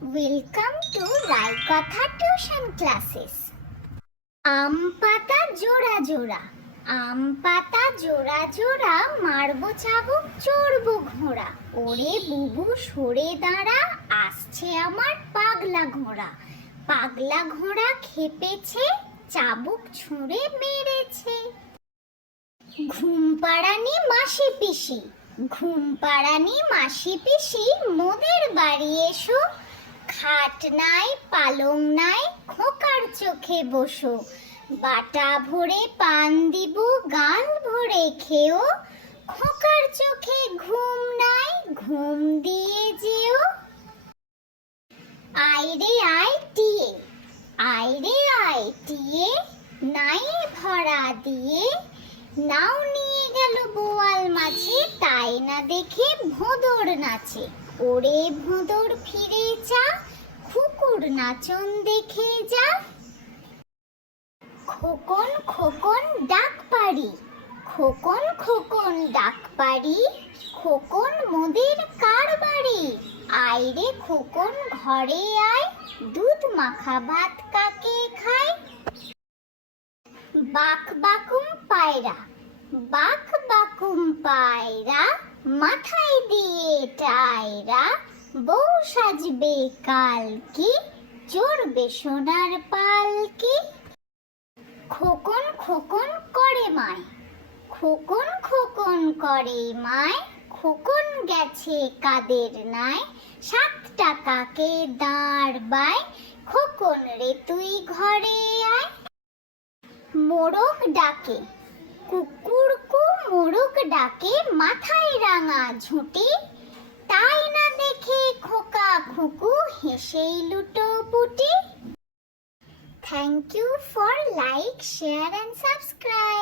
Welcome to Raikatha Tuition Classes. আম পাতা জোড়া জোড়া, আম পাতা জোড়া জোড়া, মারবো চাবুক চড়বো ঘোড়া। ওরে বুবু সরে দাঁড়া, আসছে আমার পাগলা ঘোড়া। পাগলা ঘোড়া খেপেছে, চাবুক ছুঁড়ে মেরেছে। ঘুম পাড়ানি মাসি পিসি, ঘুম পাড়ানি মাসি পিসি, মোদের বাড়ি এসো। খাট নাই পালং নাই, খোকার চোখে বসো। বাটা ভরে পান দিব, গাল ভরে খেও। খোকার চোখে ঘুম নাই, ঘুম দিয়ে যেও। আইরে আয় টিয়ে, আইরে আয় টিয়ে, নাই ভরা দিয়ে। নাও নিয়ে গেল বোয়াল মাছে, তাই না দেখে ভোঁদর নাচে। ওরে ভোঁদর ফিরে যা, খুকুর নাচন দেখে যা। খোকন খোকন ডাক পারি, খোকন খোকন ডাক পারি, খোকন মোদের কার বাড়ি। আয় রে খোকন ঘরে আয়, দুধ মাখা ভাত কাকে খায়। বাক বাকুম পায়রা, বাক বাকুম পায়রা, মাথায় দিয়ে টায়রা। বউ সাজবে কালকে, চড়বে সোনার পালকি। খোকন খোকন করে মায়, খোকন খোকন করে মায়, খোকন গেছে কাদের নাই। 7 টাকাকে দাঁড় বায়, খোকন রে তুই ঘরে আয়। মোরগ ডাকে, কুকুর কু মোরগ ডাকে, মাথায় রাঙা ঝুঁটি। তাই না দেখে খোকা খুকু, হেসেই লুটোপুটি। Thank you for like, share and subscribe.